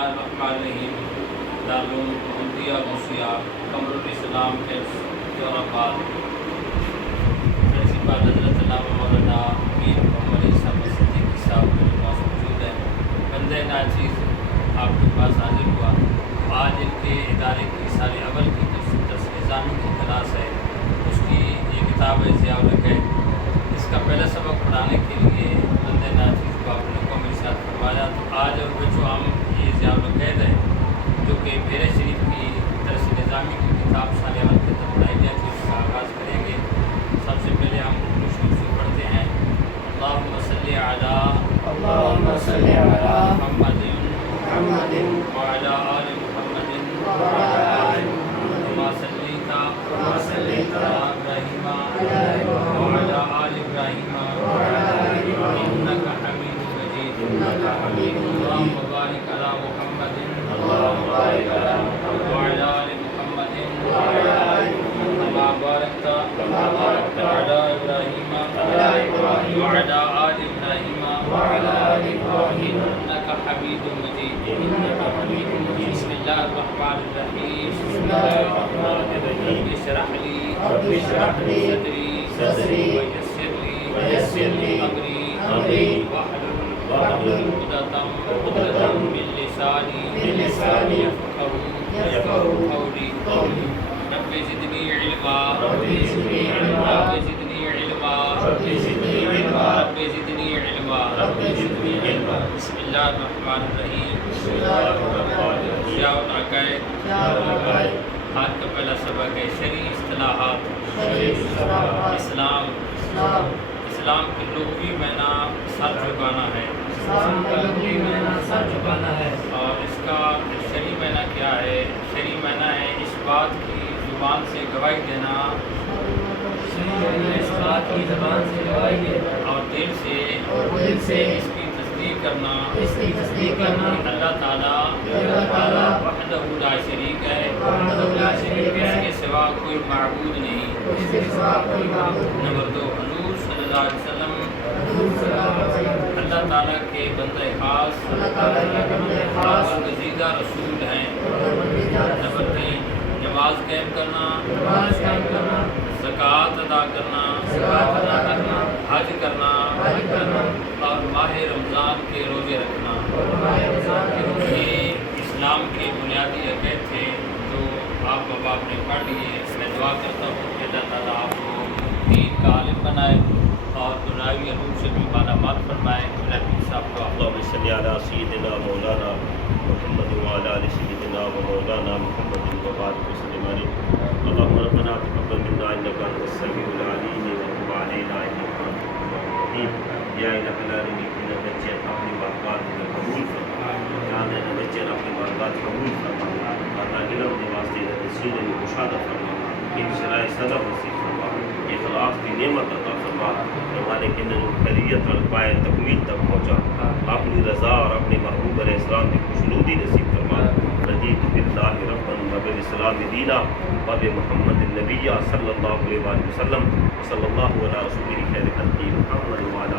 الرحمن الرحیم دارالعلوم عمدیہ غوثیہ قمر الاسلام کے جوراباد پرنسپل حضرت علامہ مولانا میر محمد صاحب صدیقی صاحب میرے پاس موجود ہے. بندہ ناچیز آپ کے پاس حاضر ہوا. آج ان کے ادارے کی سال اول کی جو درس نظامی کی کلاس ہے اس کی یہ کتاب ہے ضیاء العقائد. اس کا پہلا سبق پڑھانے کے لیے بندہ ناچیز کو آپ لوگوں کو میرے ساتھ فرمایا. تو آج بچوں ہم یہ ضیاء العقائد ہے جو کہ میرے شریف کی درس نظامی کی کتاب سال اول کے اندر پڑھائی جاتی ہے. اس کا آغاز کریں گے. سب سے پہلے ہم شروع سے پڑھتے ہیں. اللہم صلی علی محمد وعلی آل محمد کما صلیت علی ابراہیم وعلی آل ابراہیم انک حمید مجید. اللہم بارک علی محمد وعلی آل محمد کما بارکت علی ابراہیم وعلی آل ابراہیم انک حمید مجید. بسم اللہ الرحمن الرحیم. رب اشرح لی صدری ویسر لی امری واحلل عقدۃ من لسانی یفقهوا قولی. رب زدنی علما رب زدنی علما. بسم اللہ الرحمن الرحیم. ضیاء العقائد. آج کا پہلا سبق ہے شرعی اصطلاحات. اسلام کی لغوی معنی سر جھکانا ہے اور اس کا شرعی معنی کیا ہے؟ شرعی معنی ہے اس بات کی زبان سے گواہی دینا اور دل سے اس کی تصدیق کرنا کہ اللہ تعالیٰ وحدہ لا شریک ہے، اس کے سوا کوئی معبود نہیں. نمبر 2، حضور صلی اللہ علیہ وسلم اللہ تعالیٰ کے بندہ خاص اور برگزیدہ رسول ہیں. نمبر 3، نماز قائم کرنا، زکوٰۃ ادا کرنا، حج کرنا اور ماہ رمضان کے روزے رکھنا. یہ اسلام کے بنیادی عقائد تھے جو آپ اب آپ نے پڑھ لیے. میں دعا کرتا ہوں کہ اللہ تعالیٰ آپ کو دین کا عالم بنائے اور دنیاوی علوم سے بھی مالا مال فرمائے. نبی صاحب کو اللهم صل على سيدنا مولانا محمد وعلى آل سيدنا ومولانا محمد وبارك وسلم عليه. اللهم ربنا تقبل منا انك انت السميع العليم وتب علينا انك انت التواب الرحيم. یا الہ العالمین ان بچے اپنی بات میں قبول فرما. جان ان بچے اپنی بات قبول فرما. اللہ علم کے واسطے سینے میں مشاہدہ فرما. ان شرائع صدر نصیب فرما. اخلاص کی نعمت عطا فرما. ہمارے کنن خیریت اور پائے تکمیل تک پہنچا. اپنی رضا اور اپنے محبوب علیہ السلام کی خوشنودی نصیب فرما. رضیت باللہ ربا وبالاسلام دینا وبمحمد النبی صلی اللہ علیہ وسلم. صلی اللہ علیہ رسول خیر خلقی محمد وعلی